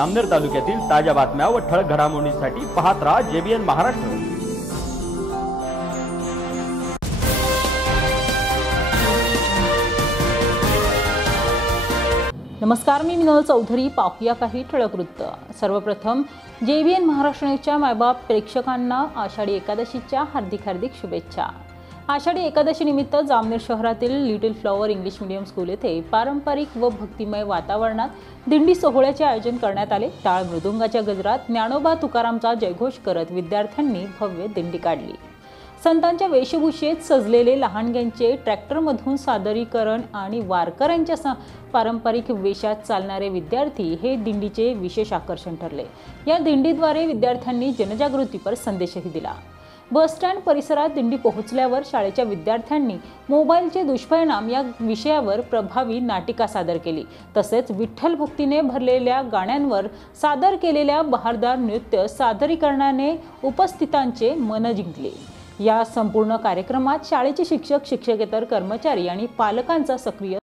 अमनेर तालुक्यातील ताज्या बातम्या व ठळक घडामोडींसाठी पाहत राहा JBN महाराष्ट्र। नमस्कार, मी मिनल चौधरी। पाहूया काही ठळक वृत्त। सर्वप्रथम JBN महाराष्ट्राच्या मायबाप प्रेक्षकांना आषाढी एकादशीच्या हार्दिक शुभेच्छा। आषाढी एकादशी निमित्त जामनेर शहरातील little flower English medium school येथे पारंपरिक व भक्तिमय वातावरणात दिंडी सोहळ्याचे आयोजन करण्यात आले। टाळ मृदुंगाच्या गजरात ज्ञानोबा तुकारामचा जयघोष करत विद्यार्थ्यांनी भव्य दिंडी काढली। संतांच्या वेशभूषेत सजलेले लहानग्यांचे ट्रॅक्टरमधून सादरीकरण आणि वारकऱ्यांच्या पारंपरिक वेशात चालणारे विद्यार्थी हे दिंडीचे विशेष आकर्षण ठरले। या दिंडीद्वारे विद्यार्थ्यांनी जनजागृतीपर संदेशही दिला। बस स्टँड परिसरात दिंडी पोहोचल्यावर शाळेच्या विद्यार्थ्यांनी मोबाईलचे दुष्परिणाम या विषयावर प्रभावी नाटिका सादर केली। तसेच विठ्ठल भक्तीने भरलेल्या गाण्यांवर सादर केलेल्या बहारदार नृत्य सादरीकरणाने उपस्थितांचे मन जिंकले। या संपूर्ण कार्यक्रमात शाळेचे शिक्षक, शिक्षकेतर कर्मचारी आणि पालकांचा सक्रिय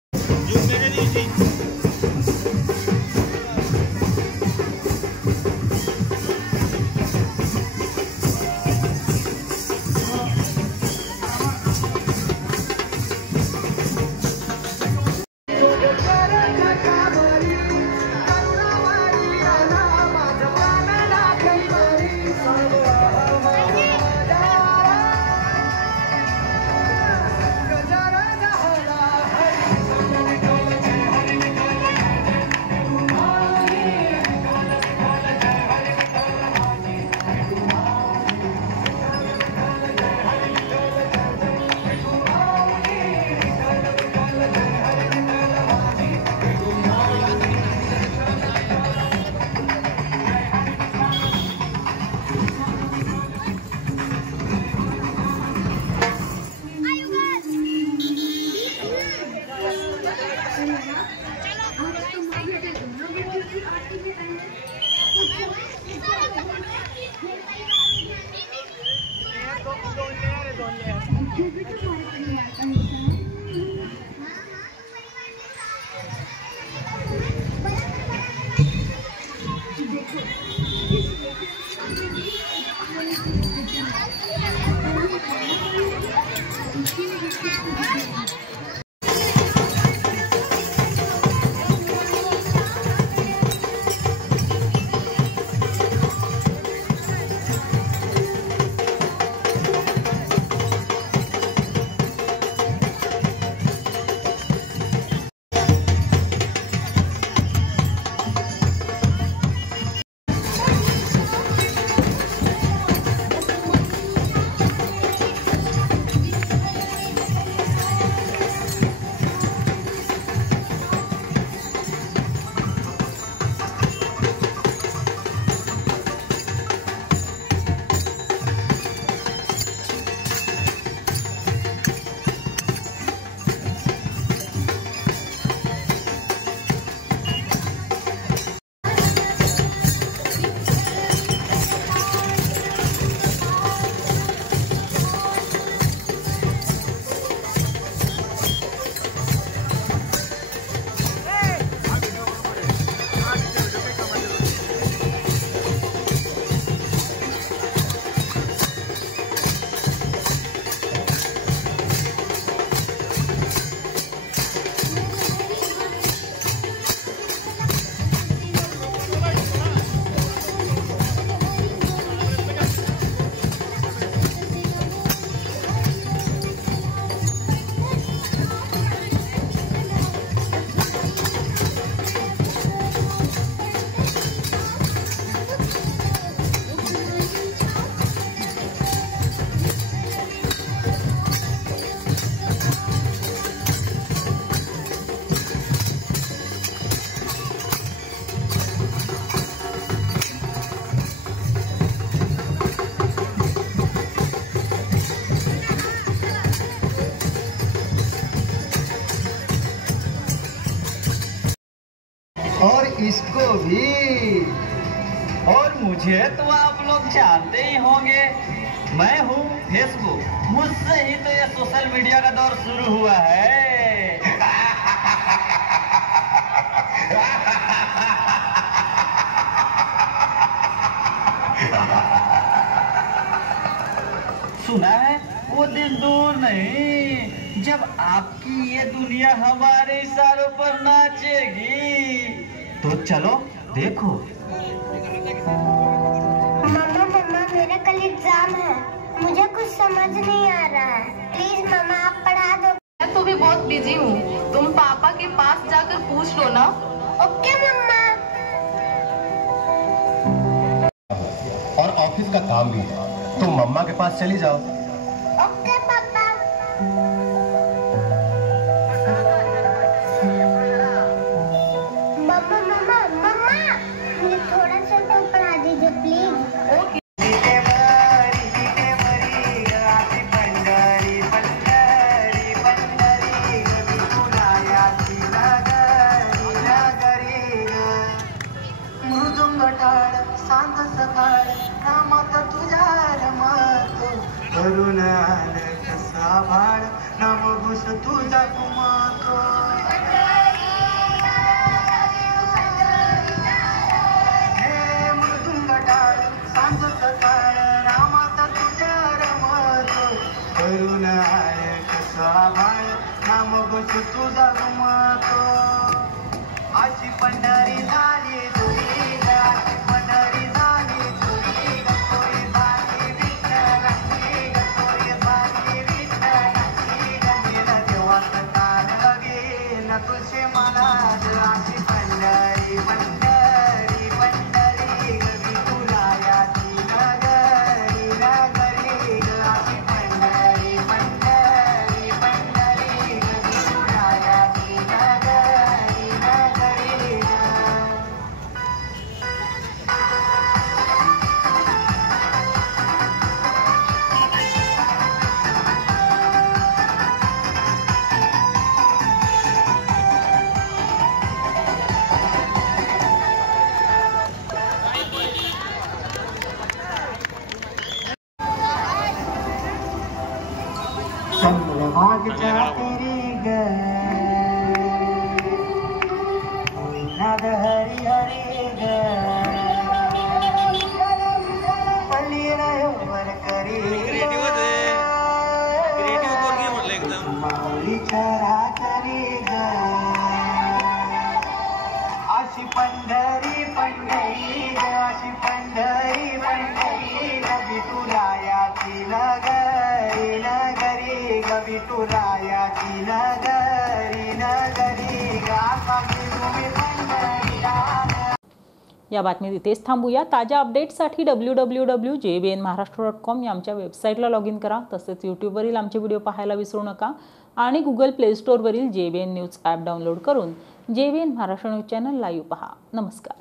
और इसको भी। और मुझे तो आप लोग जानते ही होंगे, मैं हूँ फेसबुक। मुझसे ही तो ये सोशल मीडिया का दौर शुरू हुआ है। सुना है वो दिन दूर नहीं जब आपकी ये दुनिया हमारे इशारों पर नाचेगी। तो चलो देखो। मम्मा मम्मा मेरा कल एग्जाम है, मुझे कुछ समझ नहीं आ रहा है, प्लीज मम्मा आप पढ़ा दो। मैं तो भी बहुत बिजी हूँ, तुम पापा के पास जाकर पूछ लो ना। Okay mamma. और ऑफिस का काम भी है, तुम मम्मा के पास चली जाओ। ओके पापा। मम्मा मम्मा मम्मा मुझे थोड़ा सा तो पढ़ा दीजिए प्लीज। ओके। मृदुंग टाळ सांत सकाळ नामात तुझ्या रमतो करुण आलं कसा भाड नाम घुस तुझा कुमातो। हे मृदुंग टाळ सांत सकाळ नामात तुझ्या रमतो करुण आलं कसा भाड नाम घुस तुझा कुमातो। अशी पंढरी झाली तुरी ग, अशी पंढरी झाली तुरी ग, तोरी झाली विठ्ठलाची ग, तोरी झाली विठ्ठलाची ग, गेला देवाचं काल लगेन तुझे मला ग, अशी पंढरी पंढरी पंढरी ग, विठुरायाची नगरी नगरी ग, अशी पंढरी पंढरी पंढरी ग, विठुरायाची नगरी नगरी ग। चंद्रभागच्या तेरी ग नाद हरी हरी ग पल्ली रायवर करी माऊलीच्या रात्री ग अशी पंढरी पंढरी ग अशी पंढरी पंढरी ग विठुरायाची नगरी नगरी ग विठुरायाची नगरी नगरी ग आकाशी भूमी पंढरीला। या बातमीत इथेच थांबूया। ताज्या अपडेट्ससाठी www.jbnmaharashtra.com या आमच्या वेबसाईटला लॉग इन करा। तसेच यूट्यूबवरील आमचे व्हिडिओ पाहायला विसरू नका आणि गुगल प्ले स्टोअरवरील JBN न्यूज ॲप डाउनलोड करून JBN Maharashtra news channel live पहा। नमस्कार।